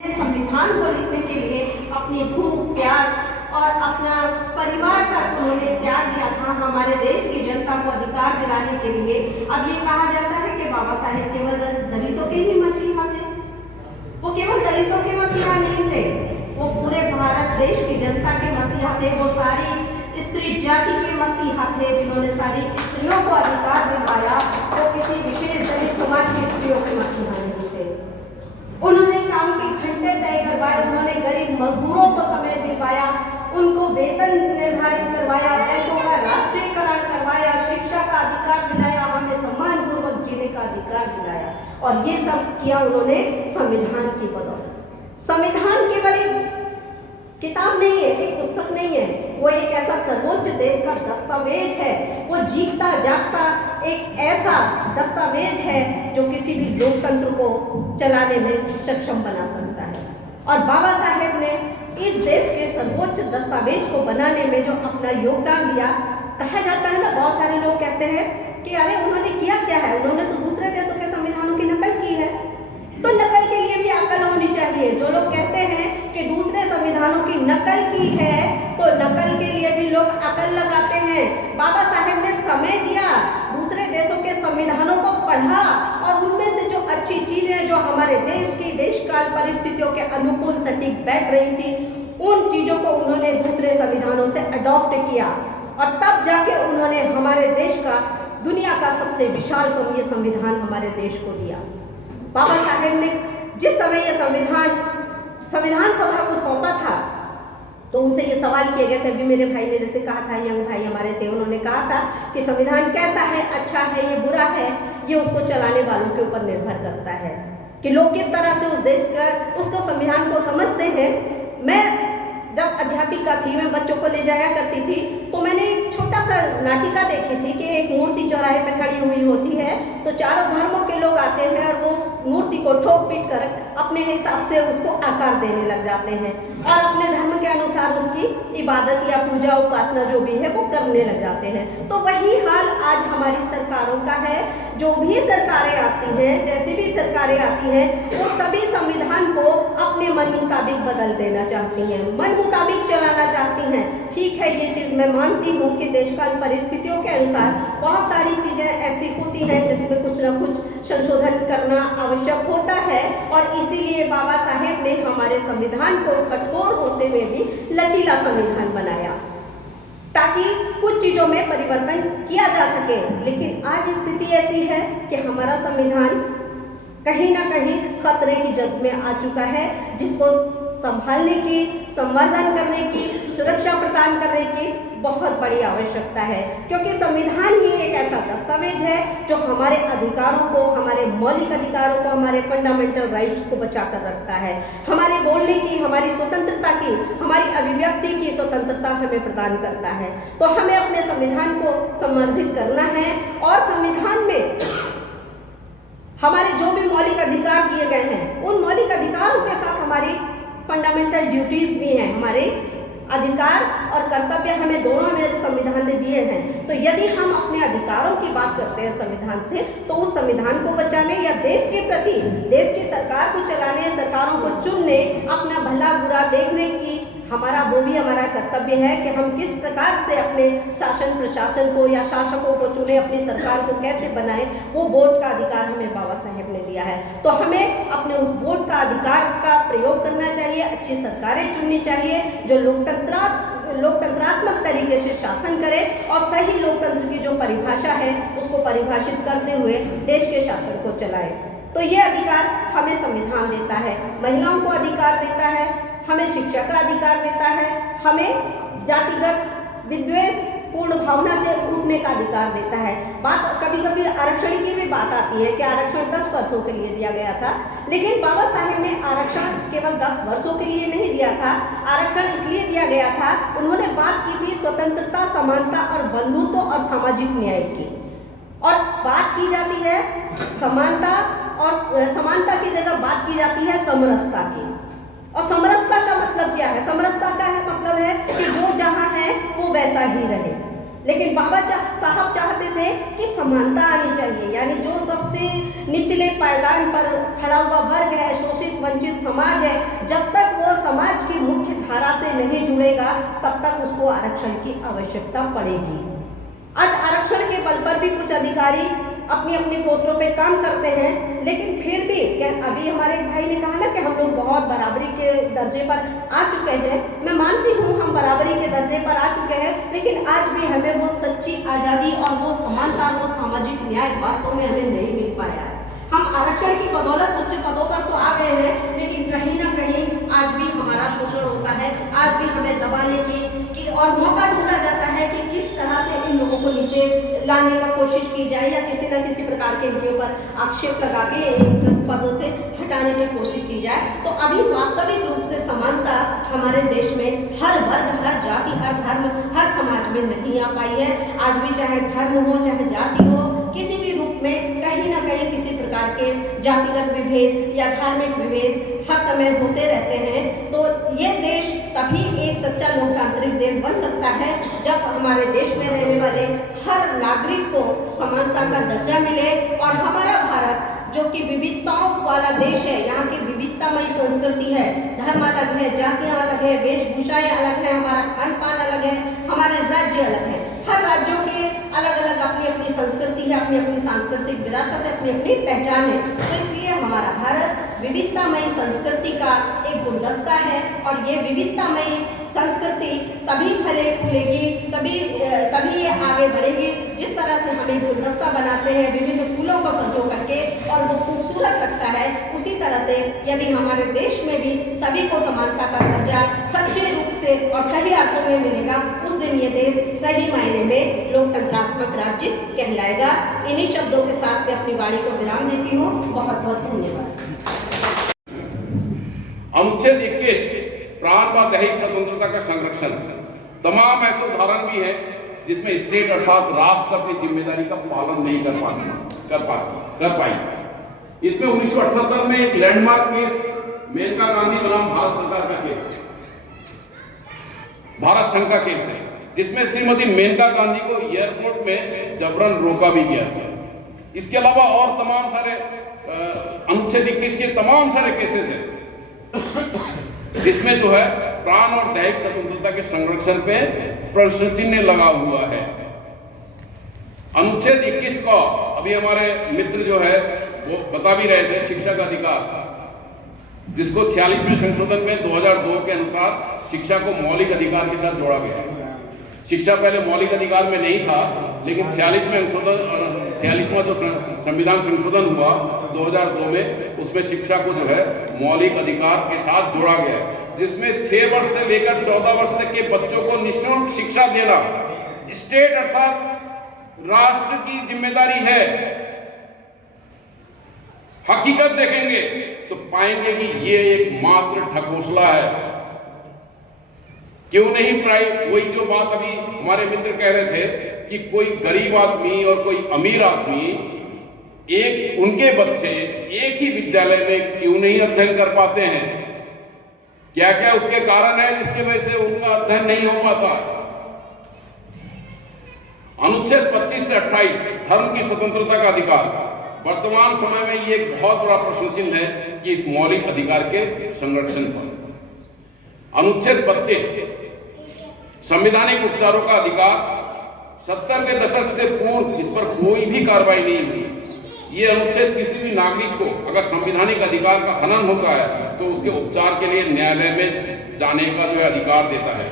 संविधान को लिखने के लिए अपनी भूख प्यास और अपना परिवार तक उन्होंने त्याग दिया था हमारे देश की जनता को अधिकार दिलाने के लिए। अब ये कहा जाता है कि बाबा साहेब केवल दलितों के ही मसीहा थे। वो केवल दलितों के मसीहा नहीं थे, वो पूरे भारत देश की जनता के मसीहा थे। वो सारी स्त्री जाति के मसीहा थे जिन्होंने सारी स्त्रियों को अधिकार दिलवाया। वो किसी विशेष दलित समाज की स्त्रियों के मसीहा नहीं थे। उन्होंने काम के घंटे तय करवाए, उन्होंने गरीब मजदूरों को समय दिलवाया, उनको वेतन निर्धारित करवाया, बैंकों का राष्ट्रीयकरण करवाया, शिक्षा का अधिकार दिलाया, हमें सम्मानपूर्वक जीने का अधिकार दिलाया। और ये सब किया उन्होंने संविधान की बदौलत। संविधान केवल एक किताब नहीं है, एक पुस्तक नहीं है, वो एक ऐसा सर्वोच्च देश का दस्तावेज है। वो जीता जागता एक ऐसा दस्तावेज है जो किसी भी लोकतंत्र को चलाने में सक्षम बना सकता है। और बाबा साहेब ने इस देश के सर्वोच्च दस्तावेज को बनाने में जो अपना योगदान दिया, कहा जाता है ना, बहुत सारे लोग कहते हैं कि अरे उन्होंने किया क्या है, उन्होंने तो दूसरे देशों के संविधानों की नकल की है। तो नकल के लिए भी अकल होनी चाहिए। जो लोग कहते हैं कि दूसरे संविधानों की नकल की है, तो नकल के लिए भी लोग अकल लगाते हैं। बाबा साहेब ने समय दिया, दूसरे देशों के संविधानों को पढ़ा और उनमें से जो अच्छी चीजें जो हमारे देश की देशकाल परिस्थितियों के अनुकूल सटीक बैठ रही थी, उन चीजों को उन्होंने दूसरे संविधानों से अडॉप्ट किया और तब जाके उन्होंने हमारे देश का दुनिया का सबसे विशालतम ये संविधान हमारे देश को दिया। बाबा साहेब ने जिस समय ये संविधान सभा को सौंपा था, तो उनसे ये सवाल किए गए थे। अभी मेरे भाई ने जैसे कहा था, यंग भाई हमारे थे, उन्होंने कहा था कि संविधान कैसा है, अच्छा है, ये बुरा है, ये उसको चलाने वालों के ऊपर निर्भर करता है कि लोग किस तरह से उस देश का उसको संविधान को समझते हैं। मैं जब अध्यापिका थी, मैं बच्चों को ले जाया करती थी, तो मैंने एक छोटा सा नाटिका देखी थी कि एक मूर्ति चौराहे पे खड़ी हुई होती है, तो चारों धर्मों के लोग आते हैं और वो उस मूर्ति को ठोक पीट कर अपने हिसाब से उसको आकार देने लग जाते हैं और अपने धर्म के अनुसार उसकी इबादत या पूजा उपासना जो भी है वो करने लग जाते हैं। तो वही हाल आज हमारी सरकारों का है। जो भी सरकारें आती हैं, जैसी भी सरकारें आती हैं, वो सभी संविधान को अपने मन मुताबिक बदल देना चाहती हैं, मन मुताबिक चलाना चाहती हैं। ठीक है, ये चीज़ मैं मानती हूँ कि देशकाल परिस्थितियों के अनुसार बहुत सारी चीज़ें ऐसी होती हैं जिसमें कुछ ना कुछ संशोधन करना आवश्यक होता है और इसीलिए बाबा साहेब ने हमारे संविधान को कठोर होते हुए भी लचीला संविधान बनाया ताकि कुछ चीज़ों में परिवर्तन किया जा सके। लेकिन आज स्थिति ऐसी है कि हमारा संविधान कहीं ना कहीं खतरे की जद में आ चुका है, जिसको संभालने की, संवर्धन करने की, सुरक्षा प्रदान करने की बहुत बड़ी आवश्यकता है। क्योंकि संविधान ही एक ऐसा दस्तावेज है जो हमारे अधिकारों को, हमारे मौलिक अधिकारों को, हमारे फंडामेंटल राइट्स को बचा कर रखता है। हमारे बोलने की, हमारी स्वतंत्रता की, हमारी अभिव्यक्ति की स्वतंत्रता हमें प्रदान करता है। तो हमें अपने संविधान को संवर्धित करना है और संविधान में हमारे जो भी मौलिक अधिकार दिए गए हैं, उन मौलिक अधिकारों के साथ हमारी फंडामेंटल ड्यूटीज भी हैं। हमारे अधिकार और कर्तव्य हमें दोनों हमें संविधान ने दिए हैं। तो यदि हम अपने अधिकारों की बात करते हैं संविधान से, तो उस संविधान को बचाने या देश के प्रति, देश की सरकार को चलाने, सरकारों को चुनने, अपना भला बुरा देखने की वो भी हमारा कर्तव्य है कि हम किस प्रकार से अपने शासन प्रशासन को या शासकों को चुने, अपनी सरकार को कैसे बनाए। वो वोट का अधिकार हमें बाबा साहेब ने दिया है। तो हमें अपने उस वोट का अधिकार का प्रयोग करना चाहिए, अच्छी सरकारें चुननी चाहिए जो लोकतंत्रात्मक तरीके से शासन करे और सही लोकतंत्र की जो परिभाषा है उसको परिभाषित करते हुए देश के शासन को चलाए। तो ये अधिकार हमें संविधान देता है, महिलाओं को अधिकार देता है, हमें शिक्षा का अधिकार देता है, हमें जातिगत विद्वेष पूर्ण भावना से उठने का अधिकार देता है। बात कभी कभी आरक्षण की भी बात आती है कि आरक्षण 10 वर्षों के लिए दिया गया था, लेकिन बाबा साहेब ने आरक्षण केवल 10 वर्षों के लिए नहीं दिया था। आरक्षण इसलिए दिया गया था, उन्होंने बात की थी स्वतंत्रता, समानता और बंधुत्व और सामाजिक न्याय की, और बात की जाती है समानता और समानता की जगह बात की जाती है समरसता की। और समरसता का मतलब क्या है? समरसता का मतलब है कि जो जहाँ है वो वैसा ही रहे। लेकिन बाबा साहब चाहते थे कि समानता आनी चाहिए, यानी जो सबसे निचले पायदान पर खड़ा हुआ वर्ग है, शोषित वंचित समाज है, जब तक वो समाज की मुख्य धारा से नहीं जुड़ेगा तब तक उसको आरक्षण की आवश्यकता पड़ेगी। आज आरक्षण के बल पर भी कुछ अधिकारी अपनी अपनी पोस्टों पे काम करते हैं, लेकिन फिर भी अभी हमारे भाई ने कहा ना कि हम लोग बहुत बराबरी के दर्जे पर आ चुके हैं। मैं मानती हूँ हम बराबरी के दर्जे पर आ चुके हैं, लेकिन आज भी हमें वो सच्ची आज़ादी और वो समानता, वो सामाजिक न्याय वास्तव में हमें नहीं मिल पाया है। हम आरक्षण की बदौलत उच्च पदों पर तो आ गए हैं, लेकिन कहीं ना कहीं आज भी हमारा शोषण होता है, आज भी हमें दबाने की और मौका ढूंढा जाता है कि किस तरह से इन लोगों को नीचे लाने का कोशिश की जाए या किसी न किसी प्रकार के इनके ऊपर आक्षेप लगा के इन पदों से हटाने की कोशिश की जाए। तो अभी वास्तविक रूप से समानता हमारे देश में हर वर्ग, हर जाति, हर धर्म, हर समाज में नहीं आ पाई है। आज भी चाहे धर्म हो, चाहे जाति हो, किसी भी रूप में कहीं ना कहीं किसी प्रकार के जातिगत विभेद या धार्मिक विभेद हर समय होते रहते हैं। तो ये देश तभी एक सच्चा लोकतांत्रिक देश बन सकता है जब हमारे देश में रहने वाले हर नागरिक को समानता का दर्जा मिले और हमारा भारत जो कि विविधताओं वाला देश है, यहाँ की विविधतामयी संस्कृति है, धर्म अलग है, जातियाँ अलग है, वेशभूषाएं अलग है, हमारा खान पान अलग है, हमारे राज्य अलग है, हर राज्यों के अलग अलग अपनी अपनी संस्कृति है, अपनी अपनी सांस्कृतिक विरासत है, अपनी अपनी पहचान है। तो इसलिए हमारा भारत विविधतामयी संस्कृति का एक गुलदस्ता है और ये विविधतामयी संस्कृति तभी फले फूलेगी, तभी ये आगे बढ़ेगी जिस तरह से हम एक गुलदस्ता बनाते हैं विभिन्न फूलों को संजो करके और वो खूबसूरत लगता है। उसी तरह से यदि हमारे देश में भी सभी को समानता का दर्जा सच्चे रूप से और सही अर्थों में मिलेगा, उस दिन ये देश सही मायने में लोकतंत्रात्मक राज्य कहलाएगा। इन्हीं शब्दों के साथ मैं अपनी वाणी को विराम देती हूँ। बहुत बहुत धन्यवाद। अनुच्छेद 21 प्राण व दैहिक स्वतंत्रता का संरक्षण, तमाम ऐसे उदाहरण भी हैं जिसमें स्टेट अर्थात राष्ट्र अपनी जिम्मेदारी का पालन नहीं कर पाई। इसमें 1978 में एक लैंडमार्क केस मेनका गांधी बनाम भारत सरकार का केस है, भारत संघ का केस है, जिसमें श्रीमती मेनका गांधी को एयरपोर्ट में जबरन रोका भी गया था। इसके अलावा और तमाम सारे अनुच्छेद 21 के तमाम सारे केसेस हैं जिसमें जो है प्राण और दैहिक स्वतंत्रता के संरक्षण पे प्रश्न चिन्ह लगा हुआ है। अनुच्छेद 21 का अभी हमारे मित्र जो है वो बता भी रहे थे, शिक्षा का अधिकार, जिसको 46वें संशोधन में 2002 के अनुसार शिक्षा को मौलिक अधिकार के साथ जोड़ा गया। शिक्षा पहले मौलिक अधिकार में नहीं था, लेकिन 46वां जो संविधान संशोधन हुआ 2002 में, उसमें शिक्षा को जो है मौलिक अधिकार के साथ जोड़ा गया, जिसमें 6 वर्ष से लेकर 14 वर्ष तक के बच्चों को निःशुल्क शिक्षा देना स्टेट अर्थात राष्ट्र की जिम्मेदारी है। हकीकत देखेंगे तो पाएंगे कि ये एक मात्र ढकोसला है। क्यों नहीं वही जो बात अभी हमारे मित्र कह रहे थे कि कोई गरीब आदमी और कोई अमीर आदमी उनके बच्चे एक ही विद्यालय में क्यों नहीं अध्ययन कर पाते हैं? क्या क्या उसके कारण है जिसकी वजह से उनका अध्ययन नहीं हो पाता? अनुच्छेद 25 से 28 धर्म की स्वतंत्रता का अधिकार, वर्तमान समय में ये एक बहुत बड़ा प्रश्न चिन्ह है कि इस मौलिक अधिकार के संरक्षण पर। अनुच्छेद 32 संवैधानिक उपचारों का अधिकार, 70 के दशक से पूर्व इस पर कोई भी कार्रवाई नहीं हुई। ये अनुच्छेद किसी भी नागरिक को अगर संवैधानिक अधिकार का हनन होता है तो उसके उपचार के लिए न्यायालय में जाने का जो अधिकार देता है।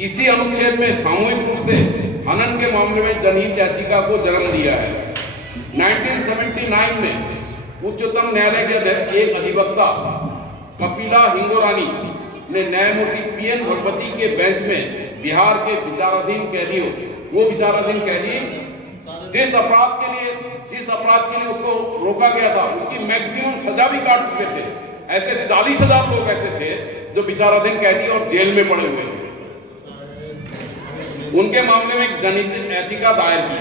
इसी अनुच्छेद में सामूहिक रूप से हनन के मामले में जनहित याचिका को जन्म दिया है। 1979 में उच्चतम न्यायालय के एक अधिवक्ता कपिला हिंगोरानी ने न्यायमूर्ति पीएन भगवती के बेंच में बिहार के विचाराधीन कैदियों, वो विचाराधीन कैदी जिस अपराध के लिए उसको रोका गया था उसकी मैक्सिमम सजा भी काट चुके थे, ऐसे 40,000 लोग ऐसे थे जो विचाराधीन कैदी और जेल में पड़े हुए थे। उनके मामले में एक जनहित याचिका दायर की,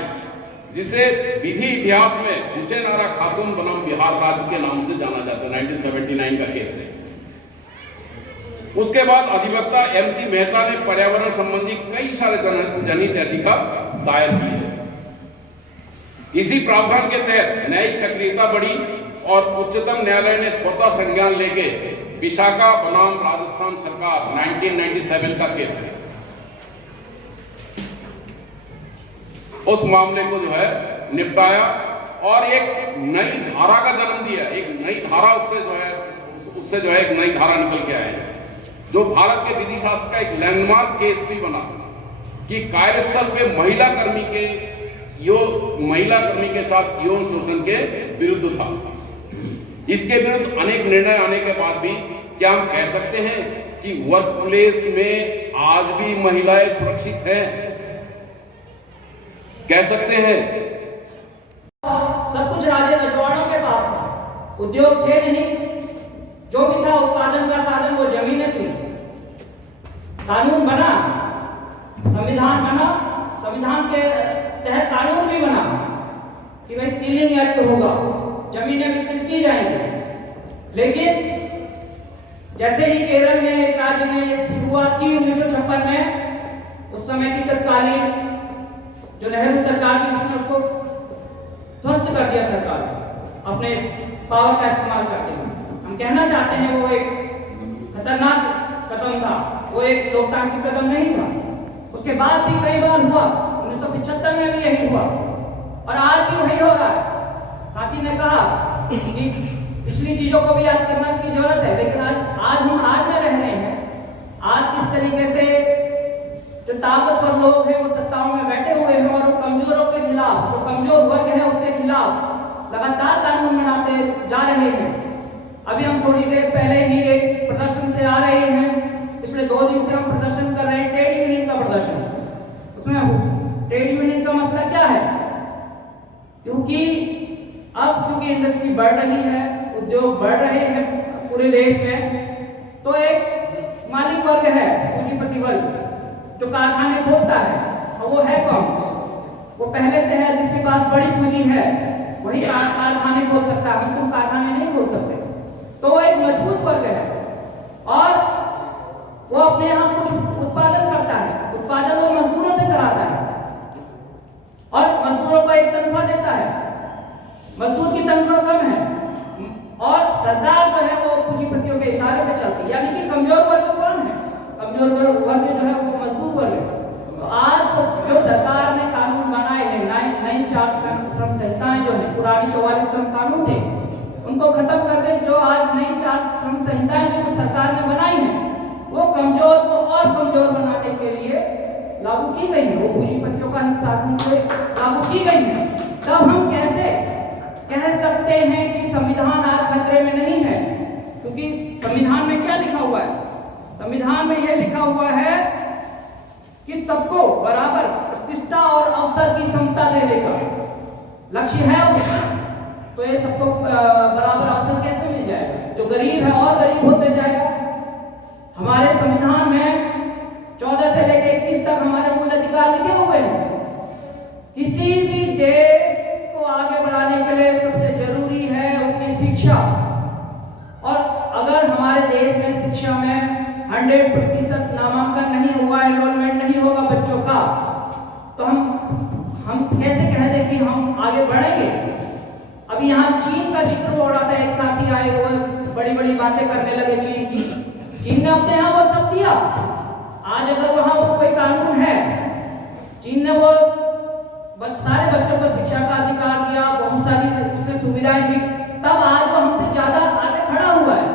जिसे विधि इतिहास में हुसैन आरा खातून बनाम बिहार राज्य के नाम से जाना जाता है। 1979 का केस है। उसके बाद अधिवक्ता MC मेहता ने पर्यावरण संबंधी कई सारे जनहित याचिका दायर की है। इसी प्रावधान के तहत न्यायिक सक्रियता बढ़ी और उच्चतम न्यायालय ने स्वतः संज्ञान लेके विशाखा बनाम राजस्थान सरकार 1997 का केस है, उस मामले को जो है निपटाया और एक नई धारा का जन्म दिया। एक नई धारा उससे जो है एक नई धारा निकल के आए, जो भारत के विधि शास्त्र का एक लैंडमार्क केस भी बना कि कार्यस्थल पे महिला कर्मी के साथ यौन शोषण के विरुद्ध था। इसके विरुद्ध अनेक निर्णय आने के बाद भी क्या हम कह सकते हैं कि वर्क प्लेस में आज भी महिलाएं सुरक्षित हैं? कह सकते हैं। सब कुछ राजे रजवाड़ों के पास था, उद्योग थे नहीं, जो भी था उत्पादन का साधन वो जमीनें थी। कानून बना, संविधान बना, संविधान के तहत कानून भी बना कि भाई सीलिंग एक्ट होगा, जमीनें वितरित की जाएंगी। लेकिन जैसे ही केरल में एक राज्य ने शुरुआत की 1956 में, उस समय की तत्कालीन जो नेहरू सरकार थी उसने उसको ध्वस्त कर दिया सरकार अपने पावर का इस्तेमाल करते हुए। हम कहना चाहते हैं वो एक खतरनाक कदम था, वो एक लोकतांत्रिक कदम नहीं था। उसके बाद भी कई बार हुआ, 1975 में भी यही हुआ और आज भी वही हो रहा है। साथी ने कहा कि पिछली चीजों को भी याद करने की जरूरत है, लेकिन आज हम आज में रह रहे हैं। आज किस तरीके से जो ताकतवर लोग हैं वो सत्ताओं में बैठे हुए हैं और वो कमजोरों के खिलाफ, जो कमजोर वर्ग है उसके खिलाफ लगातार कानून बनाते जा रहे हैं। अभी हम थोड़ी देर पहले ही एक प्रदर्शन से आ रहे हैं, पिछले 2 दिन से हम प्रदर्शन कर रहे हैं, ट्रेड यूनियन का प्रदर्शन। उसमें ट्रेड यूनियन का मसला क्या है? क्योंकि इंडस्ट्री बढ़ रही है, उद्योग बढ़ रहे हैं पूरे देश में, तो एक मालिक वर्ग है, पूंजीपति वर्ग, जो कारखाने खोलता है। और वो है कौन? वो पहले से है, जिसके पास बड़ी पूंजी है वही कारखाने खोल सकता है। हम तुम कारखाने नहीं खोल सकते। तो वो एक मजबूत वर्ग है और वो अपने यहाँ कुछ उत्पादन करता है, उत्पादन वो मजदूरों से कराता है और मजदूरों को एक तनख्वाह देता है। मजदूर की तनख्वाह कम है और सरकार जो है वो पूंजीपतियों के इशारे पे चलती है। यानी कि कमजोर वर्ग कौन है? कमजोर वर्ग जो है वो मजदूर वर्ग है। तो आज जो सरकार ने कानून बनाए हैं, नई 4 श्रम संहिताएं जो है, पुरानी 44 श्रम कानून थे, उनको खत्म कर दे। जो आज नई 4 श्रम संहिताएं जो सरकार ने बनाई हैं वो कमजोर को और कमजोर बनाने के लिए लागू की गई है, वो पूंजीपतियों का हित साधने के लिए लागू की गई है। तब हम कैसे कह सकते हैं कि संविधान आज खतरे में नहीं है? क्योंकि संविधान में क्या लिखा हुआ है? संविधान में यह लिखा हुआ है कि सबको बराबर प्रतिष्ठा और अवसर की समता देने का लक्ष्य है उसका। तो ये सबको बराबर अवसर कैसे मिल जाएगा? जो गरीब है और गरीब होते जाएगा। हमारे संविधान में 14 से लेकर 21 तक हमारे मूल अधिकार लिखे हुए हैं। किसी भी देश को आगे बढ़ाने के लिए सबसे जरूरी है उसकी शिक्षा। और अगर हमारे देश में शिक्षा में 100% नामांकन नहीं हुआ, एनरोलमेंट नहीं होगा बच्चों का, तो हम कैसे कह दें कि हम आगे बढ़ेंगे? अभी यहाँ चीन का जिक्र हो रहा था, एक साथी आए हुए बड़ी बड़ी बातें करने लगे चीन की। चीन ने अपने यहाँ वो सब दिया। आज अगर वहाँ वो कोई कानून है, चीन ने वो सारे बच्चों को शिक्षा का अधिकार दिया, बहुत सारी उसने सुविधाएं दी, तब आज वो हमसे ज्यादा आगे खड़ा हुआ है।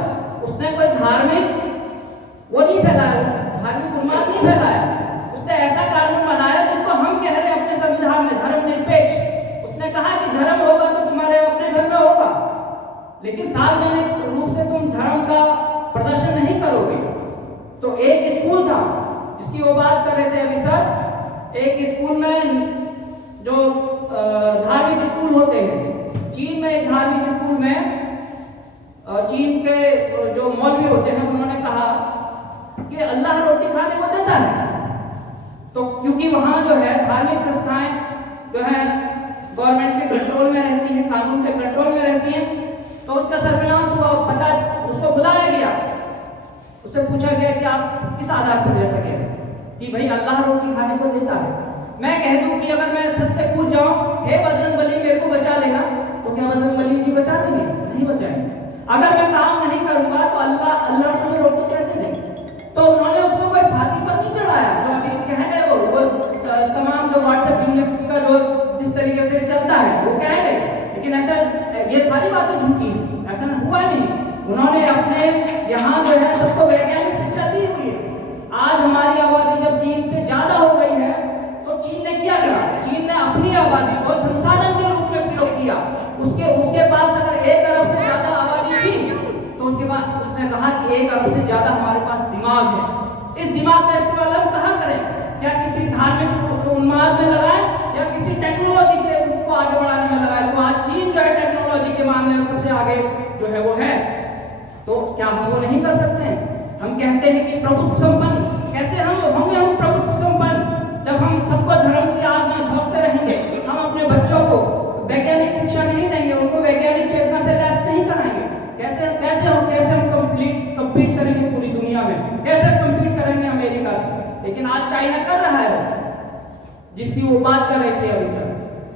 उसने कोई धार्मिक वो नहीं फैलाया, धार्मिक उन्माद नहीं फैलाया। उसने ऐसा कानून बनाया जिसको हम कह रहे हैं अपने संविधान में धर्मनिरपेक्ष। उसने कहा कि धर्म होगा तो तुम्हारे अपने घर में होगा, लेकिन सार्वजनिक रूप से तुम धर्म का प्रदर्शन नहीं करोगे। तो एक स्कूल था जिसकी वो बात कर रहे थे अभी सर, एक स्कूल में जो धार्मिक स्कूल होते हैं, चीन में एक धार्मिक स्कूल में चीन के जो मौलवी होते हैं उन्होंने कहा कि अल्लाह रोटी खाने को देता है। तो क्योंकि वहाँ जो है धार्मिक संस्थाएं जो है गवर्नमेंट के कंट्रोल में रहती हैं, कानून के कंट्रोल में रहती हैं, तो उसका सर्विलांस हुआ, पता उसको बुलाया गया, उससे पूछा गया कि आप किस आधार पर ऐसा कह रहे हैं कि भाई अल्लाह रोटी खाने को देता है। मैं कह दूं कि अगर मैं छत से कूद जाऊं, हे बजरंगबली मेरे को बचा लेना, तो क्या बजरंगबली जी बचा देंगे? नहीं बचाएंगे। अगर मैं काम नहीं करूंगा तो अल्लाह मुझे रोटी कैसे देंगे? तो उन्होंने उसको कोई फांसी पर नहीं चढ़ाया। जो अभी कह गए वो तमाम जो व्हाट्सएप यूनिवर्सिटी का जो जिस तरीके से चलता है वो कह गए, लेकिन ऐसा ये सारी बातें झूठी हैं, ऐसा हुआ नहीं। उन्होंने अपने यहाँ जो है सबको वैज्ञानिक शिक्षा दी हुई है। आज हमारी आबादी जब चीन से ज्यादा हो गई है तो चीन ने क्या करा? चीन ने अपनी आबादी को संसाधन के रूप में प्रयोग किया। उसके पास अगर 1 अरब से ज्यादा आबादी थी तो उसके बाद उसने कहा कि 1 अरब से ज्यादा हमारे पास दिमाग है। इस दिमाग का इस्तेमाल हम कहाँ करें? क्या किसी धार्मिक उन्माद में लगाएं या किसी टेक्नोलॉजी को आगे बढ़ाने में लगाएं? तो आज चीन जो है टेक्नोलॉजी के मामले में सबसे आगे जो है वो है, तो क्या हम वो नहीं कर सकते हैं? हम कहते हैं कि प्रभुत्व संपन्न, कैसे हम होंगे हम प्रभुत्व संपन्न जब हम सबको धर्म की आग में झोंकते रहेंगे? हम अपने बच्चों को वैज्ञानिक शिक्षा नहीं देंगे, उनको वैज्ञानिक चेतना से लैस नहीं कराएंगे। कैसे हम कम्पीट करेंगे पूरी दुनिया में? कैसे कम्पीट करेंगे अमेरिका से? लेकिन आज चाइना कर रहा है जिसकी वो बात कर रहे थे अभी सर।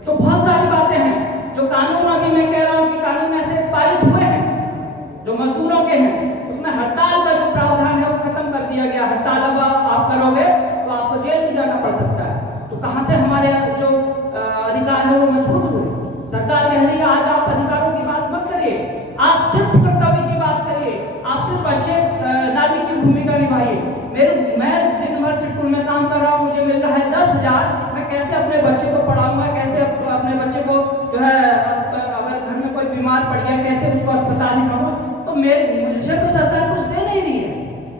तो बहुत सारी बातें हैं जो कानून, अभी मैं कह रहा हूँ कि कानून ऐसे पारित हुए हैं जो मजदूरों के हैं, उसमें हड़ताल का जो प्रावधान है वो खत्म कर दिया गया। हड़ताल अब आप करोगे तो आपको जेल में जाना पड़ सकता है। तो कहां से हमारे जो अधिकार है वो मजबूत हुए? सरकार कह रही है आज आप अधिकारों की बात मत करिए, आप सिर्फ कर्तव्य की बात करिए, आप सिर्फ अच्छे नागरिक की भूमिका निभाइए। मैं दिन भर स्कूल में काम कर रहा हूँ, मुझे मिल रहा है 10,000, मैं कैसे अपने बच्चे को पढ़ाऊंगा? कैसे अपने बच्चे को जो है अगर घर में कोई बीमार पड़ गया कैसे उसको अस्पताल दिखाऊंगा? तो मुझे तो सरकार कुछ दे नहीं रही है,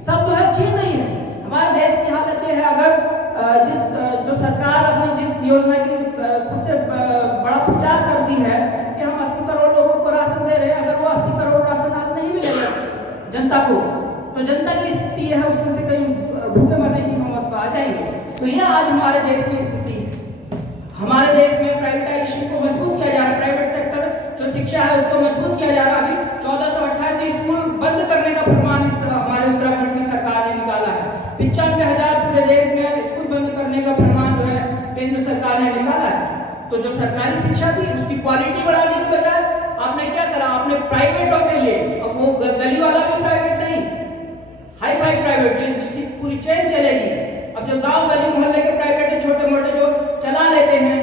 सब जो है छीन रही है। हमारे देश की हालत ये है, अगर जो सरकार अपनी जिस योजना की सबसे बड़ा प्रचार करती है कि हम 80 करोड़ लोगों को राशन दे रहे हैं, अगर वो 80 करोड़ राशन आज नहीं मिलेगा जनता को, तो जनता की स्थिति है उसमें से कहीं भूखे मरने की नौबत पर आ जाएंगे। तो ये आज हमारे देश की स्थिति है। हमारे देश में प्राइवेटाइजेशन को मजबूत किया जा रहा है, प्राइवेट सेक्टर जो शिक्षा है उसको मजबूत किया जा रहा है। अभी 1488 स्कूल बंद करने का फरमान हमारे उत्तराखंड की सरकार ने निकाला है। 95,000 पूरे देश में स्कूल बंद करने का फरमान जो है केंद्र सरकार ने निकाला है। तो जो सरकारी शिक्षा थी उसकी क्वालिटी बढ़ाने के बजाय आपने क्या करा? आपने प्राइवेटों के लिए, अब वो गली वाला भी प्राइवेट नहीं, हाई फाई प्राइवेट जिसकी पूरी चेन चलेगी। अब जो गांव गली मोहल्ले के प्राइवेट छोटे मोटे जो चला लेते हैं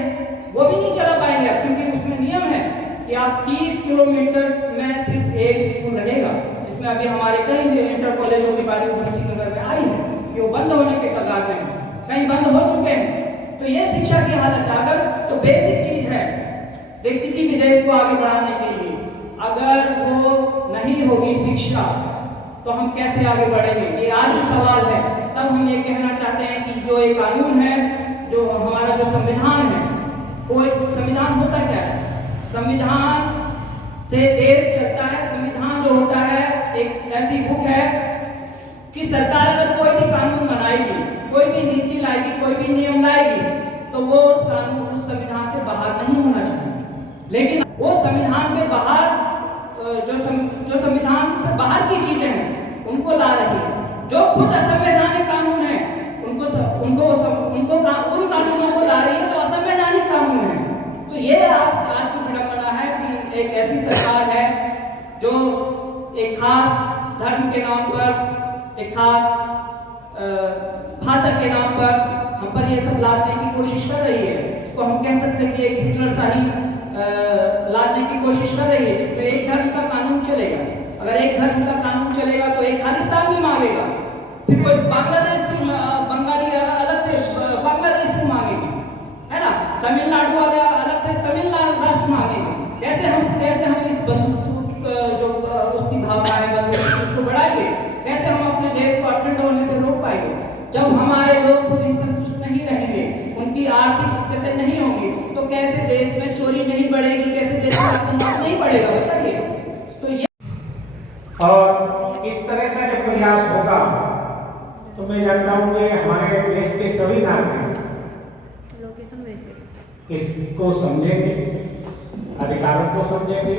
वो भी नहीं चला पाएंगे अब, क्योंकि उसमें नियम है कि आप 30 किलोमीटर में सिर्फ एक स्कूल रहेगा, जिसमें अभी हमारे कई इंटर कॉलेजों की बारी उधम सिंह नगर में आई है कि वो बंद होने के कगार में है, कहीं बंद हो चुके हैं। तो ये शिक्षा की हालत है। अगर जो बेसिक चीज है किसी भी देश को आगे बढ़ाने के लिए, अगर वो नहीं होगी शिक्षा तो हम कैसे आगे बढ़ेंगे? ये आज सवाल है। तब हम ये कहना चाहते हैं कि जो एक कानून है, जो हमारा जो संविधान है, वो एक संविधान होता क्या है? संविधान से देश चलता है। संविधान जो होता है एक ऐसी बुक है कि सरकार अगर कोई भी कानून बनाएगी, कोई भी नीति लाएगी, कोई भी नियम लाएगी, तो वो उस कानून उस संविधान से बाहर नहीं होना चाहिए। लेकिन वो संविधान के बाहर जो संविधान से बाहर की चीजें हैं उनको ला रही है। जो खुद असंवैधानिक कानून है उनको उन कानूनों को ला रही है जो असंवैधानिक कानून है। तो ये आज की विडंबना है कि एक ऐसी सरकार है जो एक खास धर्म के नाम पर, एक खास भाषा के नाम पर हम पर ये सब लादने की कोशिश कर रही है। इसको हम कह सकते हैं कि एक हिटलर शाही लादने की कोशिश कर रही है, जिसमें एक धर्म का कानून चलेगा। अगर एक धर्म का कानून चलेगा तो एक खालिस्तान भी मांगेगा, फिर कोई बांग्लादेश भी, बंगाली अलग से बांग्लादेश भी मांगेंगे, है ना? तमिलनाडु वाले अलग से तमिलनाडु राष्ट्र मांगेंगे। कैसे हम इस बंधुत्व जो उसकी भावना है बंधुत्व उसको बढ़ाएंगे? कैसे हम अपने देश को अखंड होने से रोक पाएंगे? जब हमारे लोग खुद ही संतुष्ट नहीं रहेंगे, उनकी आर्थिक दिक्कतें नहीं होंगी, तो कैसे देश में चोरी नहीं बढ़ेगी, कैसे देश में आतंकवाद नहीं बढ़ेगा? बताइए। तो ये और इस तरह का जब प्रयास होगा तो मैं जानता हूँ कि हमारे देश के सभी नागरिक इसको समझेंगे, अधिकारों को समझेंगे,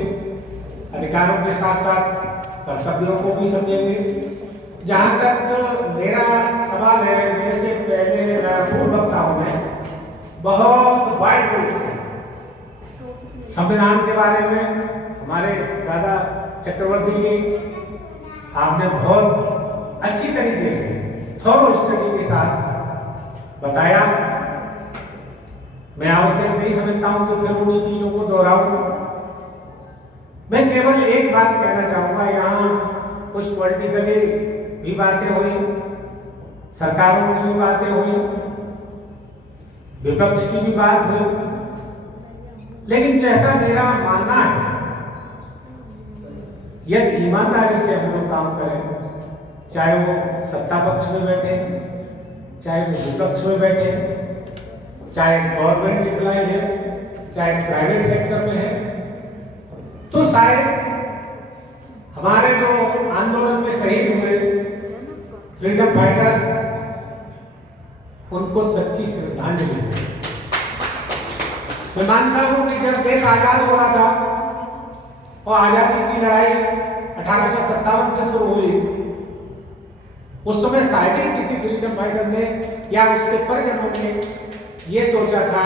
अधिकारों के साथ साथ कर्तव्यों को भी समझेंगे जहाँ तक मेरा सवाल है, मेरे से पहले पूर्व वक्ताओं ने बहुत वाइड रूप से संविधान के बारे में, हमारे दादा चक्रवर्ती जी, आपने बहुत अच्छी तरीके से थोरो स्टडी के साथ बताया। मैं आवश्यक नहीं समझता हूं कि फिर उन्हीं चीजों को दोहराऊं। मैं केवल एक बात कहना चाहूंगा, यहाँ कुछ पॉलिटिकली भी बातें हुई, सरकारों की भी बातें हुई, विपक्ष की भी बात हुई, लेकिन जैसा मेरा मानना है, यदि ईमानदारी से हम लोग काम करें, चाहे वो सत्ता पक्ष में बैठे, चाहे वो विपक्ष में बैठे, चाहे गवर्नमेंट एम्प्लॉय है, चाहे प्राइवेट सेक्टर में है, तो शायद हमारे जो आंदोलन में शहीद हुए फ्रीडम फाइटर्स, उनको सच्ची श्रद्धांजलि। मैं मानता हूं कि जब देश आजाद हो रहा था और आजादी की लड़ाई 1857 से शुरू हुई, उस समय शायद ही किसी फ्रीडम फाइटर ने या उसके परिजनों ने ये सोचा था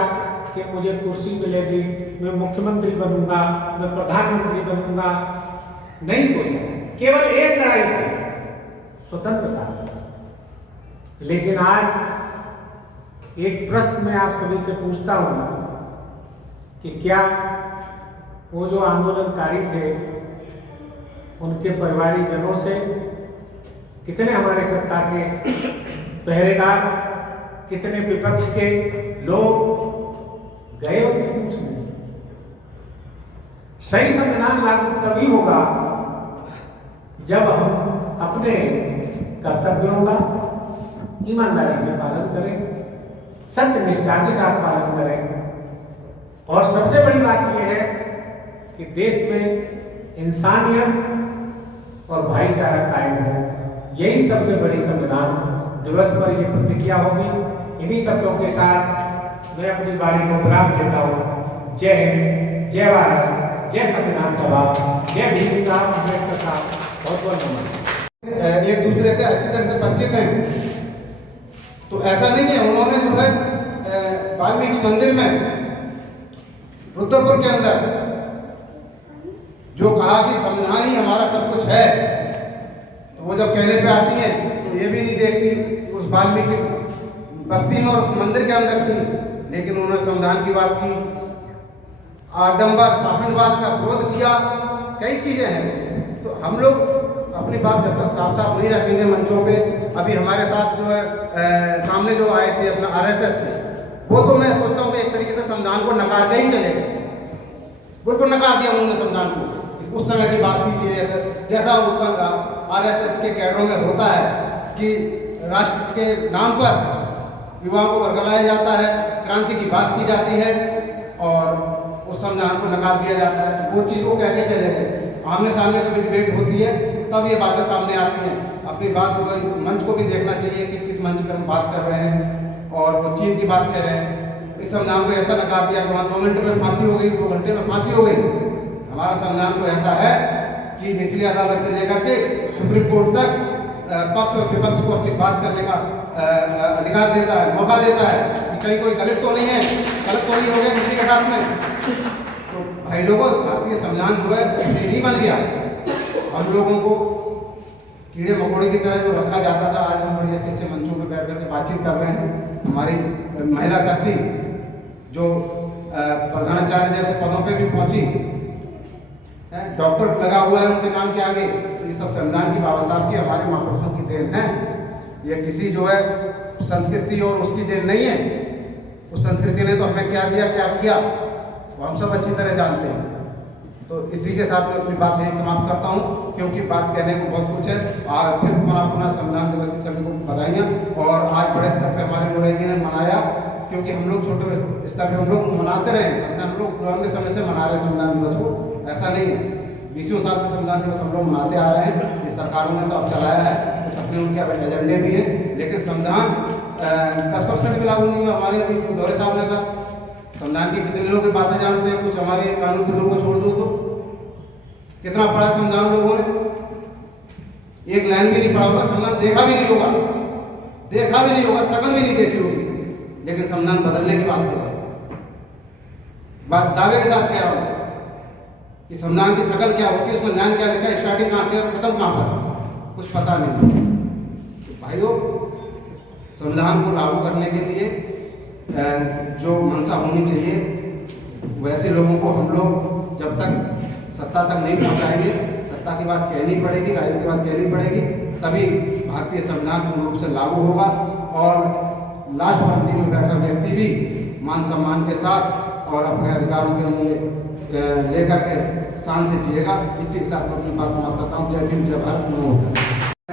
कि मुझे कुर्सी मिलेगी, मैं मुख्यमंत्री बनूंगा, मैं प्रधानमंत्री बनूंगा। नहीं सोचा, केवल एक लड़ाई थी, स्वतंत्रता। लेकिन आज एक प्रश्न मैं आप सभी से पूछता हूं कि क्या वो जो आंदोलनकारी थे, उनके परिवारीजनों से कितने हमारे सत्ता के पहरेदार, कितने विपक्ष के लोग गए उनसे पूछने? सही संविधान लागू तभी होगा जब हम अपने कर्तव्यों का ईमानदारी से पालन करें, सत्य निष्ठा के साथ पालन करें, और सबसे बड़ी बात यह है कि देश में इंसानियत और भाईचारा कायम हो। यही सबसे बड़ी संविधान दिवस पर यह प्रतिज्ञा होगी। इन्हीं शब्दों के साथ मैं अपनी वाणी को विराम देता हूँ। जय हिंद, जय भारत, जय संविधान सभा, जय भीम साहब, अम्बेडकर साहब, बहुत बहुत नमस्कार। एक दूसरे से अच्छी तरह से परिचित हैं, तो ऐसा नहीं है, उन्होंने जो है वाल्मीकि मंदिर में रुद्रपुर के अंदर जो कहा कि संविधान ही हमारा सब कुछ है, तो वो जब कहने पे आती हैं तो ये भी नहीं देखती उस वाल्मीकि बस्ती में और उस मंदिर के अंदर थी, लेकिन उन्होंने संविधान की बात की, आडंबर पाखंडवाद का विरोध किया, कई चीजें हैं। तो हम लोग अपनी बात जब तक साफ साफ नहीं रखेंगे मंचों पे, अभी हमारे साथ जो है सामने जो आए थे अपना RSS के, वो तो मैं सोचता हूँ कि एक तरीके से संविधान को नकार के ही चले गए, बिल्कुल नकार दिया उन्होंने संविधान को। उस समय की बात थी, जैसा उस RSS के कैडरों में होता है कि राष्ट्र के नाम पर युवाओं को वर्गलाया जाता है, क्रांति की बात की जाती है और उस संविधान को नकार दिया जाता है। वो चीज़ को कह के चले गए। आमने सामने जब डिबेट होती है तब ये बातें सामने आती हैं। अपनी बात मंच को भी देखना चाहिए कि किस मंच पर हम बात कर रहे हैं और वो चीज़ की बात कर रहे हैं। इस संविधान को ऐसा नकार दिया कि वहाँ 2 मिनट में फांसी हो गई, 2 घंटे में फांसी हो गई। हमारा संविधान तो ऐसा है कि निचली अदालत से लेकर के सुप्रीम कोर्ट तक पक्ष और विपक्ष को अपनी बात करने का अधिकार देता है, मौका देता है कि कहीं कोई गलत तो नहीं है, गलत तो नहीं हो गया किसी के साथ में। तो भाई लोगों, भारतीय संविधान जो है ऐसे नहीं बन गया। हम लोगों को कीड़े मकोड़े की तरह जो रखा जाता था, आज हम बड़ी अच्छे मंचों पर बैठ करके बातचीत कर रहे हैं। हमारी महिला शक्ति जो प्रधानाचार्य जैसे पदों पे भी पहुंची, डॉक्टर लगा हुआ है उनके नाम के आगे, तो ये सब संविधान की, बाबा साहब की, हमारे महापुरुषों की देन है। ये किसी जो है संस्कृति और उसकी देन नहीं है। उस संस्कृति ने तो हमें क्या दिया, क्या किया, वो हम सब अच्छी तरह जानते हैं। तो इसी के साथ मैं अपनी बात यही समाप्त करता हूँ, क्योंकि बात कहने को बहुत कुछ है। और फिर पुनः संविधान दिवस की सभी को बधाइयाँ। और आज बड़े स्तर पर हमारे मोदी जी ने मनाया, क्योंकि हम लोग छोटे स्तर पर हम लोग मनाते रहे, हम लोग पुराने समय से मना रहे संविधान दिवस को, ऐसा नहीं है। 20 साल से संविधान दिवस हम लोग मनाते आ रहे हैं। ये सरकारों ने तो अब चलाया है, कुछ अपने उनके एजेंडे भी हैं, लेकिन संविधान 10% भी लागू नहीं हुआ। हमारे अभी दौरे साहब ने कहा संविधान की कितने लोग बातें जानते हैं, कुछ हमारे कानून के दूर को छोड़ दो तो कितना पढ़ा संविधान लोगों ने, एक लाइन भी नहीं पढ़ा होगा, संविधान देखा भी नहीं होगा, शकल भी नहीं देखी होगी, लेकिन संविधान बदलने की बात होगा। दावे के साथ कह रहा हूँ कि संविधान की शकल क्या होती है, उसमें लाइन क्या लिखा है, स्टार्टिंग कहाँ से और खत्म कहाँ पर, कुछ पता नहीं। भाइयों, संविधान को लागू करने के लिए जो मंशा होनी चाहिए, वैसे लोगों को हम लोग जब तक सत्ता तक नहीं पहुंचाएंगे, सत्ता की बात कहनी पड़ेगी, राजनीति की बात कहनी पड़ेगी, तभी भारतीय संविधान पूर्ण रूप से लागू होगा और लास्ट पंक्ति में बैठा व्यक्ति भी मान सम्मान के साथ और अपने अधिकारों के लिए लेकर के शान से जिएगा। इसी के साथ मैं अपनी बात समाप्त करता हूँ। जय भीम, जय भारत, नमो।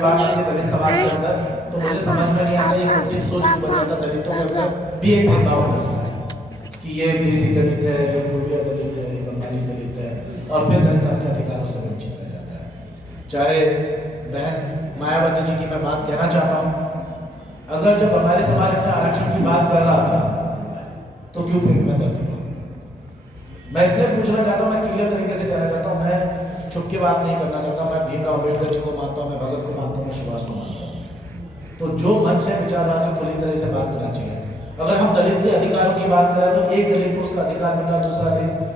बात आती है दलित समाज के अंदर, तो मुझे समझ में नहीं आता ये कुछ सोच बन जाता दलितों के ऊपर भी एक भेदभाव होता है कि ये देसी दलित है, ये पूर्विया दलित है, ये बंगाली दलित है, और फिर दलित अपने अधिकारों से वंचित रह जाता है। चाहे बहन मायावती जी की मैं बात कहना चाहता हूँ, अगर जब हमारे समाज अपने आरक्षण की बात कर रहा था तो क्यों पेट में दर्द हुआ? मैं इसलिए पूछना चाहता हूँ, मैं क्लियर तरीके से कहना चाहता हूँ, मैं छुप के बात नहीं करना चाहता। मैं भीमराव अम्बेडकर जी को मानता हूँ, मैं भगत को मानता हूँ, मैं सुभाष को मानता हूँ। तो जो मंच है विचारधारा से खुली तरह से बात करना चाहिए। अगर हम दलित के अधिकारों की बात करें तो एक दलित को उसका अधिकार मिल रहा, दूसरा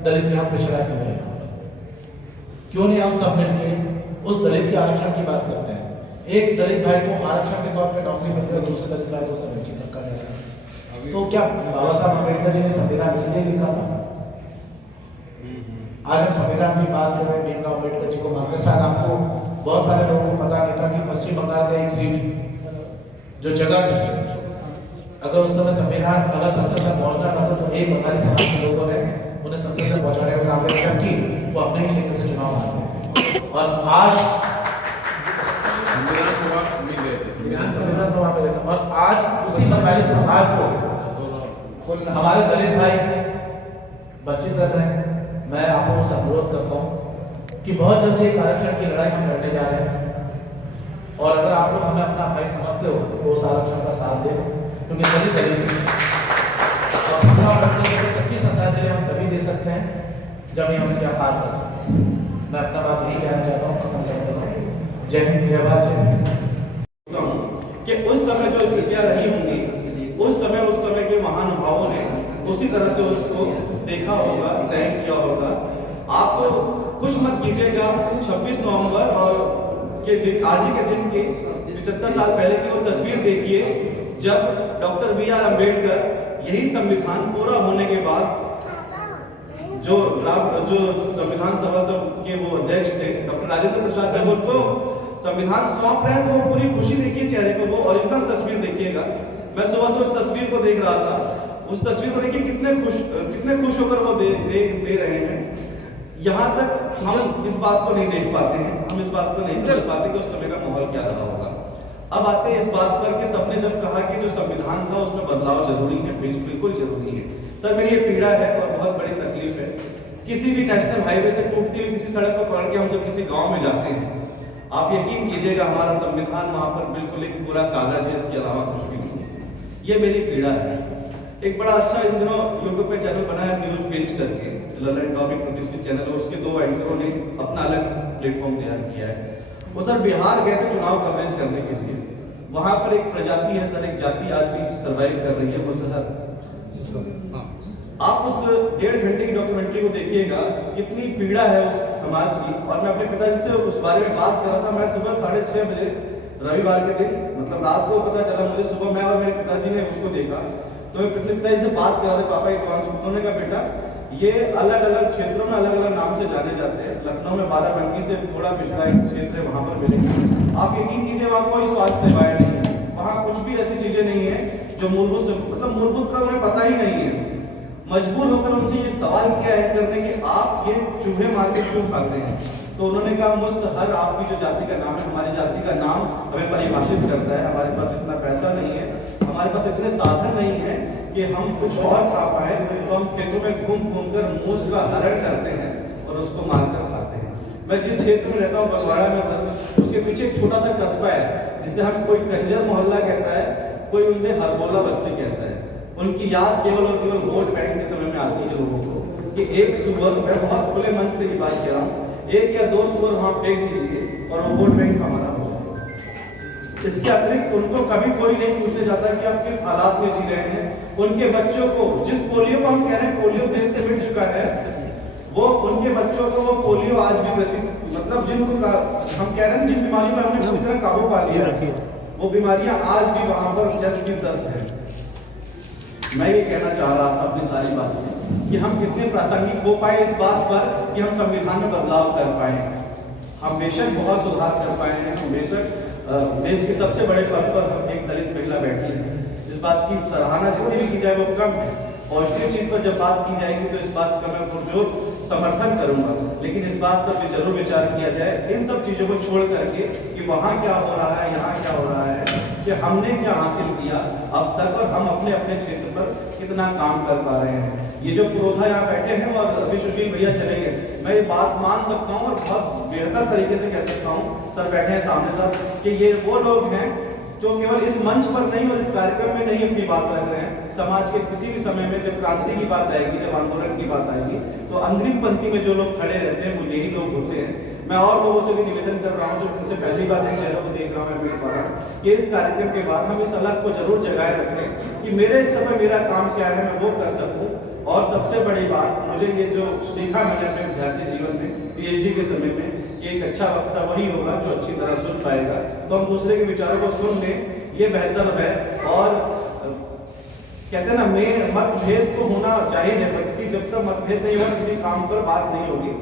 दलित यहाँ पिछड़ा क्यों है? क्यों नहीं हम सब मिलके उस दलित के आरक्षण की बात करते हैं? एक दलित भाई को आरक्षण के तौर पर नौकरी मिल रही है, दूसरे दलित भाई को वंचित रखा जा रहा है। तो क्या बाबा साहब अम्बेडकर जी ने संविधान इसलिए लिखा था? आज हम संविधान की बात कर रहे हैं, भीमराव अम्बेडकर जी को मानते। शायद आपको बहुत सारे लोगों को पता नहीं था कि पश्चिम बंगाल का एक सीट जो जगह थी, अगर उस समय संविधान अगर संसद में पहुंचना था तो एक बंगाली समाज के लोगों ने उन्हें संसद में पहुंचाने का काम किया, जबकि वो अपने ही क्षेत्र से चुनाव हारते थे। और आज संविधान सभा में रहता, और आज उसी बंगाली समाज को हमारे दलित भाई वंचित रख रहे हैं। मैं आप लोगों से अनुरोध करता हूँ कि बहुत जल्दी एक आरक्षण की लड़ाई हम लड़ने जा रहे हैं, और अगर आप लोग हमें अपना भाई समझते हो तो उस आरक्षण का साथ दे, क्योंकि सभी दलित सच्ची श्रद्धांजलि हम तभी दे सकते हैं जब ये हम क्या पार कर सकते हैं। मैं अपना बात यही कहना चाहता हूँ, खत्म कर देता हूँ। जय हिंद, जय भारत, जय हिंद। कि उस समय जो स्थितियां रही होंगी, उस समय के महानुभावों ने उसी तरह से उसको देखा होगा, तय किया होगा। आप कुछ मत कीजिएगा 26 नवंबर और के दिन, आज ही के दिन के 75 साल पहले की वो तस्वीर देखिए, जब डॉक्टर बी.आर. अम्बेडकर यही संविधान पूरा होने के बाद जो संविधान सभा के वो अध्यक्ष थे डॉक्टर राजेंद्र प्रसाद, जब उनको संविधान सौंप रहे तो वो पूरी खुशी देखिए चेहरे को, वो ओरिजिनल तस्वीर देखिएगा। मैं सुबह से उस तस्वीर को देख रहा था, उस तस्वीर को देखिए कितने खुश होकर वो दे रहे हैं। यहाँ तक हम इस बात को नहीं देख पाते हैं, हम इस बात को नहीं समझ पाते कि उस समय का माहौल क्या रहा होगा। अब आते हैं इस बात पर कि सबने जब कहा कि जो संविधान था उसमें बदलाव जरूरी है, बिल्कुल जरूरी है। सर, मेरी ये पीड़ा है और बहुत बड़ी तकलीफ है। किसी भी नेशनल हाईवे से टूटती हुई किसी सड़क को पकड़ के हम जब किसी गाँव में जाते हैं, आप यकीन कीजिएगा हमारा संविधान वहां पर बिल्कुल एक पूरा कागज है, इसके अलावा कुछ भी नहीं है। ये मेरी पीड़ा है। एक बड़ा अच्छा इन दिनों यूट्यूब पे चैनल बना है न्यूज बेंच करके, ललन टॉपिक प्रतिष्ठित चैनल है, उसके 2 एंकरों ने अपना अलग प्लेटफॉर्म तैयार किया है। वो सर बिहार गए थे चुनाव कवरेज करने के लिए, वहां पर एक प्रजाति है सर, एक जाति आज भी सर्वाइव कर रही है, मुसहर। आप उस 1.5 घंटे की डॉक्यूमेंट्री को देखिएगा, कितनी पीड़ा है उस समाज की। और मैं अपने पिताजी से उस बारे में बात कर रहा था। मैं सुबह 6:30 बजे रविवार के दिन, मतलब रात को पता चला मुझे, सुबह मैं और मेरे पिताजी ने उसको देखा तो मैं पिताजी से बात कर रहा था, पापा ये कौन सा? उन्होंने कहा बेटा ये अलग अलग क्षेत्रों में अलग अलग नाम से जाने जाते हैं। लखनऊ में बाराबंकी से थोड़ा पिछड़ा एक क्षेत्र है, वहाँ पर मिलेंगे। आप यकीन कीजिए वहाँ कोई स्वास्थ्य सेवाएं नहीं है, वहाँ कुछ भी ऐसी चीजें नहीं है जो मूलभूत का उन्हें पता ही नहीं है। मजबूर होकर उनसे ये सवाल किया है करने कि आप ये चूहे मार के क्यों खाते हैं? तो उन्होंने कहा मुसहर आपकी जो जाति का नाम है, हमारी जाति का नाम हमें परिभाषित करता है। हमारे पास इतना पैसा नहीं है, हमारे पास इतने साधन नहीं है कि हम कुछ और खा पाए, तो हम खेतों में घूम कर मूस का हरण करते हैं और उसको मारकर खाते हैं। मैं जिस क्षेत्र में रहता हूँ बगवाड़ा में सर, उसके पीछे एक छोटा सा कस्बा है जिसे हम कोई कंजर मोहल्ला कहता है, कोई उनसे हरबोला बस्ती कहता है। उनकी याद केवल और केवल वोट बैंक के समय में आती है लोगों को कि एक सुअर, मैं बहुत खुले मन से ये बात कह रहा हूँ, 1 या 2 सुअर वहाँ फेंक दीजिए और वो वोट बैंक हमारा हो जाएगा। इसके अतिरिक्त उनको कभी कोई नहीं पूछने जाता कि आप किस हालात में जी रहे हैं। उनके बच्चों को, जिस पोलियो को हम कह रहे हैं पोलियो देश से मिट चुका है, वो उनके बच्चों को वो पोलियो आज भी ग्रसित, मतलब जिनको हम कह रहे हैं जिन बीमारियों पर हमने पूरी तरह काबू पा लिया, वो बीमारियां आज भी वहां पर जस की तस है। मैं ये कहना चाह रहा था अपनी सारी बातें कि हम कितने प्रासंगिक हो पाए इस बात पर कि हम संविधान में बदलाव कर पाए। हम बेशक बहुत सुधार कर पाए हैं, हम बेशक देश के सबसे बड़े पद पर हम एक दलित महिला बैठी है। इस बात की सराहना जितनी भी की जाए वो कम है। पॉजिटिव चीज पर जब बात की जाएगी तो इस बात का मैं पुरजोर समर्थन करूंगा, लेकिन इस बात पर भी जरूर विचार किया जाए इन सब चीजों को छोड़ करके कि वहाँ क्या हो रहा है, यहाँ क्या हो रहा है, कि हमने क्या हासिल किया अब तक और हम अपने अपने क्षेत्र पर कितना काम कर पा रहे हैं। ये जो पुरोधा यहाँ बैठे हैं और अभी सुशील भैया चले गए, मैं ये बात मान सकता हूँ और बहुत बेहतर तरीके से कह सकता हूँ, सर बैठे हैं सामने सर, कि ये वो लोग हैं जो केवल इस मंच पर नहीं और इस कार्यक्रम में नहीं अपनी बात रख रहे हैं, समाज के किसी भी समय में जब क्रांति की बात आएगी, जब आंदोलन की बात आएगी, तो अग्रिम पंक्ति में जो लोग खड़े रहते हैं वो यही लोग होते हैं। मैं और लोगों से भी निवेदन कर रहा हूँ जो उनसे पहली बार इन चेहरों को देख रहा हूँ, मैं मिल पा रहा हूँ कि इस कार्यक्रम के बाद हम इस अलग को जरूर जगाए रखें कि मेरे स्तर पर मेरा काम क्या है, मैं वो कर सकूँ। और सबसे बड़ी बात, मुझे ये जो सीखा मैंने अपने विद्यार्थी जीवन में, PhD के समय में, कि एक अच्छा वक्ता वही होगा जो अच्छी तरह सुन पाएगा। तो हम दूसरे के विचारों को सुन लें, ये बेहतर है। और कहते हैं ना, मतभेद तो होना चाहिए है, बल्कि जब तक मतभेद नहीं होगा किसी काम पर बात नहीं होगी।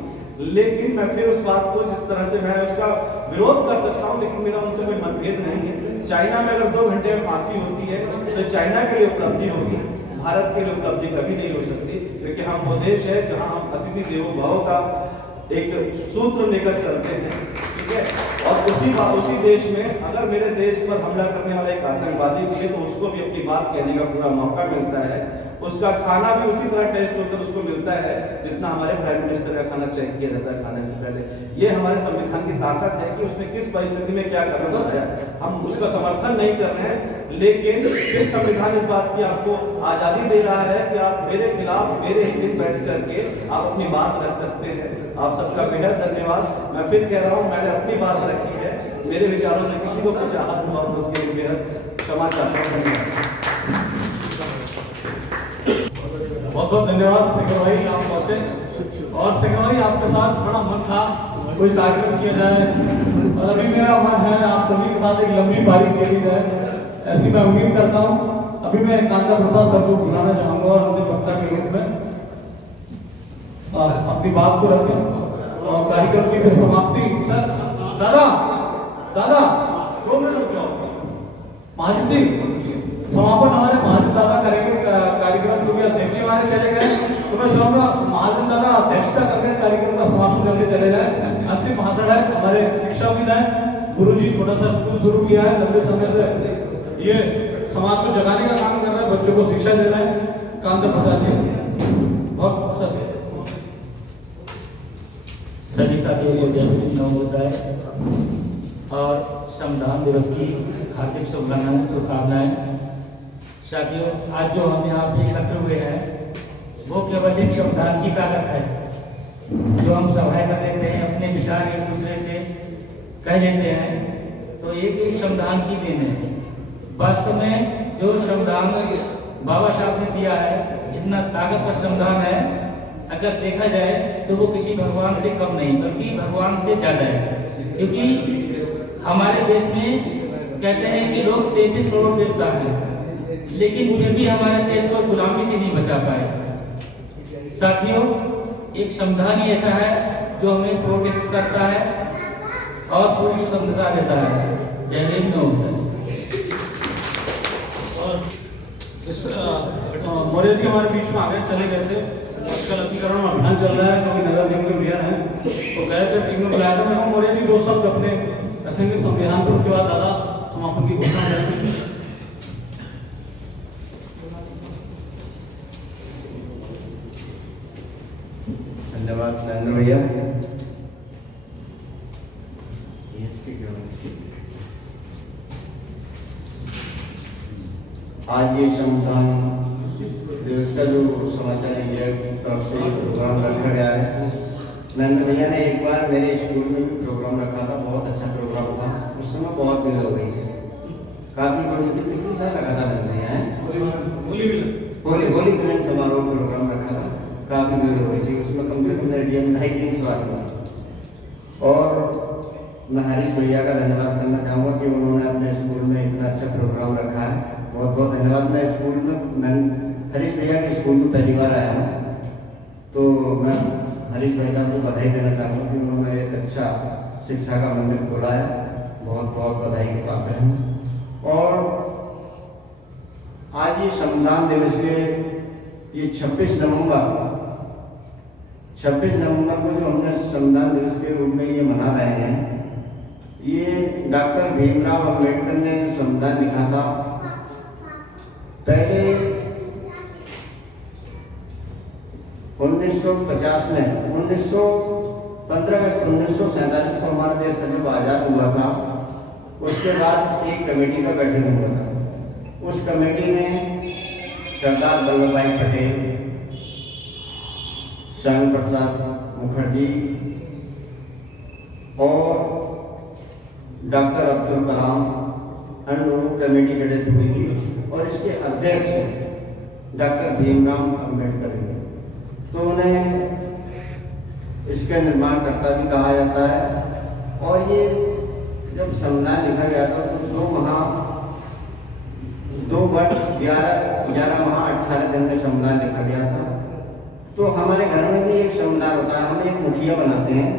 लेकिन मैं फिर उस बात को जिस तरह से मैं उसका विरोध कर सकता हूँ, लेकिन मेरा उनसे कोई मतभेद नहीं है। चाइना में अगर 2 घंटे में फांसी होती है तो चाइना के लिए उपलब्धि होगी, भारत के लिए उपलब्धि कभी नहीं हो सकती, क्योंकि हम वो देश है जहाँ हम अतिथि देवो भव का एक सूत्र लेकर चलते हैं, ठीक है। और उसी देश में अगर मेरे देश पर हमला करने वाला एक आतंकवादी मिले तो उसको भी अपनी बात कहने का पूरा मौका मिलता है, उसका खाना भी उसी तरह टेस्ट होकर उसको मिलता है जितना हमारे प्राइम मिनिस्टर का खाना चेक किया जाता है खाने से पहले। ये हमारे संविधान की ताकत है कि उसने किस परिस्थिति में क्या करना है। हम उसका समर्थन नहीं कर रहे हैं, लेकिन ये संविधान इस बात की आपको आज़ादी दे रहा है कि आप मेरे खिलाफ मेरे ही दिन बैठ करके आप अपनी बात रख सकते हैं। आप सबका बेहद धन्यवाद। मैं फिर कह रहा हूँ, मैंने अपनी बात रखी है, मेरे विचारों से किसी को कुछ आहत हुआ तो उसके लिए बेहद क्षमा चाहता हूँ। धन्यवाद। बहुत बहुत धन्यवाद शेखर भाई, आप पहुंचे। और शेखर भाई, आपके साथ बड़ा मन था कोई कार्यक्रम किया जाए, और अभी मेरा मन है आप सभी के साथ एक लंबी पारी खेली जाए, ऐसी मैं उम्मीद करता हूँ। अभी मैं कांता प्रसाद सर को बुलाना चाहूँगा और उनके वक्ता के रूप में अपनी बात को रखें और कार्यक्रम की फिर समाप्ति। सर दादा 2 मिनट रुक जाओ। महाजित जी, समापन हमारे महाजन दादा करेंगे कार्यक्रम, क्योंकि अध्यक्ष हमारे चले गए, तो मैं चाहूँगा महाजन दादा अध्यक्षता करके कार्यक्रम का समापन करके चले जाए। अंतिम भाषण है हमारे शिक्षाविद हैं, गुरुजी छोटा सा स्कूल शुरू किया है, लंबे समय से ये समाज को जगाने का काम कर रहे हैं, बच्चों को शिक्षा दे रहे हैं, कांता प्रसाद जी। बहुत सभी साथियों को जन्मदिन नवोदय और संविधान दिवस की हार्दिक शुभकामनाएं। साथियों, आज जो हम यहाँ पे एकत्र हुए हैं वो केवल एक संविधान की ताकत है, जो हम सभाएं कर लेते हैं, अपने विचार एक दूसरे से कह लेते हैं, तो एक संविधान की देन है। वास्तव में जो संविधान बाबा साहब ने दिया है, इतना ताकतवर संविधान है, अगर देखा जाए तो वो किसी भगवान से कम नहीं बल्कि भगवान से ज़्यादा है। क्योंकि हमारे देश में कहते हैं कि लोग 33 करोड़ देवता हैं, लेकिन फिर भी हमारे देश को गुलामी से नहीं बचा पाए। साथियों, एक संविधान ही ऐसा है जो हमें प्रोटेक्ट करता है और पूरी स्वतंत्रता देता है। जय हिंद। और मौर्य जी हमारे बीच में आगे चले गए थे, आजकल अतिक्रमण अभियान चल रहा है, क्योंकि नगर निगम के मेयर हैं, तो गए थे, टीम में बुलाया था। मैं मौर्य जी 2 शब्द अपने रखेंगे संविधान पर, उसके बाद दादा समापन की घोषणा करेंगे। धन्यवाद नरेंद्र भैया। आज ये संविधान दिवस का जो समाचार इंडिया की तरफ से प्रोग्राम रखा गया है, नरेंद्र भैया ने एक बार मेरे स्कूल में भी प्रोग्राम रखा था, बहुत अच्छा प्रोग्राम था, उस समय बहुत भीड़ हो गई। काफी बड़ी पिछले साल लगा था बनते हैं होली मिलन समारोह प्रोग्राम रखा था, काफी भीड़ हो गई थी उसमें, कम से कम 250-300 आदमी। और मैं हरीश भैया का धन्यवाद करना चाहूँगा कि उन्होंने अपने स्कूल में इतना अच्छा प्रोग्राम रखा है, बहुत बहुत धन्यवाद। मैं स्कूल में मैं हरीश भैया के स्कूल में पहली बार आया हूँ, तो मैं हरीश भाई साहब को बधाई देना चाहूँगा कि उन्होंने एक अच्छा शिक्षा का मंदिर खोला है, बहुत बहुत बधाई के पात्र हैं। और आज ये संविधान दिवस के ये 26 नवंबर को जो हमने संविधान दिवस के रूप में ये मना रहे हैं, ये डॉक्टर भीमराव अंबेडकर ने जो संविधान लिखा था, पहले 1950 में 15 अगस्त 1947 को हमारा देश जब आज़ाद हुआ था, उसके बाद एक कमेटी का गठन हुआ था। उस कमेटी में सरदार वल्लभ भाई पटेल, श्यामा प्रसाद मुखर्जी और डॉक्टर अब्दुल कलाम, अन्य लोगों कमेटी गठित हुई थी और इसके अध्यक्ष डॉक्टर भीमराव अंबेडकर थे। तो उन्हें इसका निर्माणकर्ता भी कहा जाता है। और ये जब संविधान लिखा गया था तो 2 वर्ष 11 माह 18 दिन में संविधान लिखा गया था। तो हमारे घर में भी एक संविधान होता है, हम एक मुखिया बनाते हैं,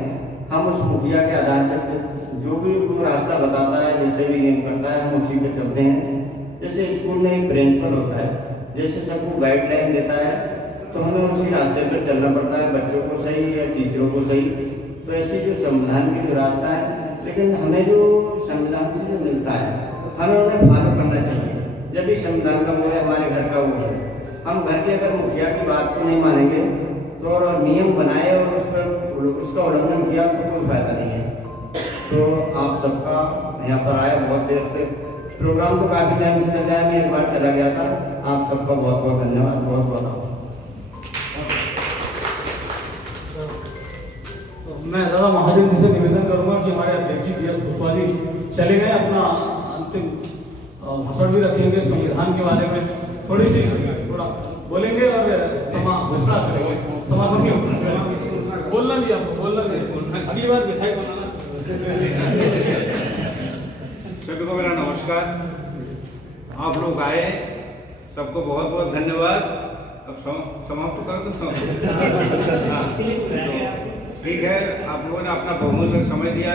हम उस मुखिया के आधार पर जो भी वो रास्ता बताता है, जैसे भी नियम करता है, हम उसी पे चलते हैं। जैसे स्कूल में एक प्रिंसिपल होता है, जैसे सबको गाइडलाइन देता है, तो हमें उसी रास्ते पर चलना पड़ता है, बच्चों को सही या टीचरों को सही। तो ऐसे जो संविधान की जो रास्ता है, लेकिन हमें जो संविधान से जो मिलता है, हमें उन्हें फॉलो करना चाहिए। जब भी संविधान का वो है, हमारे घर का वो है। हम घर के अगर मुखिया की बात को नहीं मानेंगे तो और नियम बनाए और उसका उल्लंघन किया तो कोई फायदा नहीं है। तो आप सबका यहाँ पर आया, बहुत देर से प्रोग्राम तो काफ़ी टाइम से चल रहा है, मैं एक बार चला गया था। आप सबका बहुत बहुत धन्यवाद, बहुत बहुत आभार। मैं दादा महाजन जी से निवेदन करूंगा कि हमारे अध्यक्ष जी एस पुष्पा जी चले गए, अपना अंतिम भाषण भी रखेंगे, संविधान के बारे में थोड़ा बोलेंगे और घोषणा करेंगे, समापन की बोलना भी आपको बोलना भी, अगली बार विधायक बनाना। सभी को मेरा नमस्कार। आप लोग आए, सबको बहुत बहुत धन्यवाद। अब समाप्त कर दो। ठीक है, आप लोगों ने अपना बहुमूल्य समय दिया,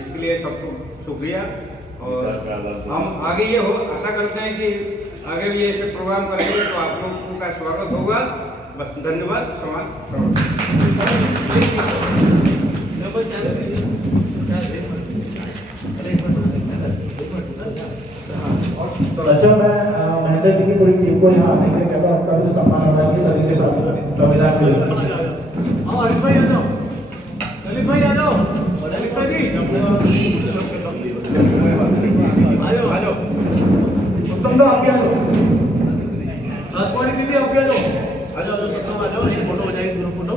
इसके लिए सबको शुक्रिया। और हम आगे ये आशा करते हैं कि आगे भी ऐसे प्रोग्राम करेंगे तो आप लोगों का स्वागत होगा। बस धन्यवाद। अच्छा, मैं महेंद्र जी की पूरी टीम को यहाँ आने के लिए कहता हूँ, आपका भी सम्मान होना चाहिए सभी के साथ संविधान के लिए। हरीश भाई आ जाओ, ललित भाई आ जाओ, ललित भाई आ जाओ, उत्तम दा आप भी आ जाओ, राजवाड़ी दीदी आप भी आ जाओ, सत्तम आ जाओ, एक फोटो हो जाएगी, दोनों फोटो।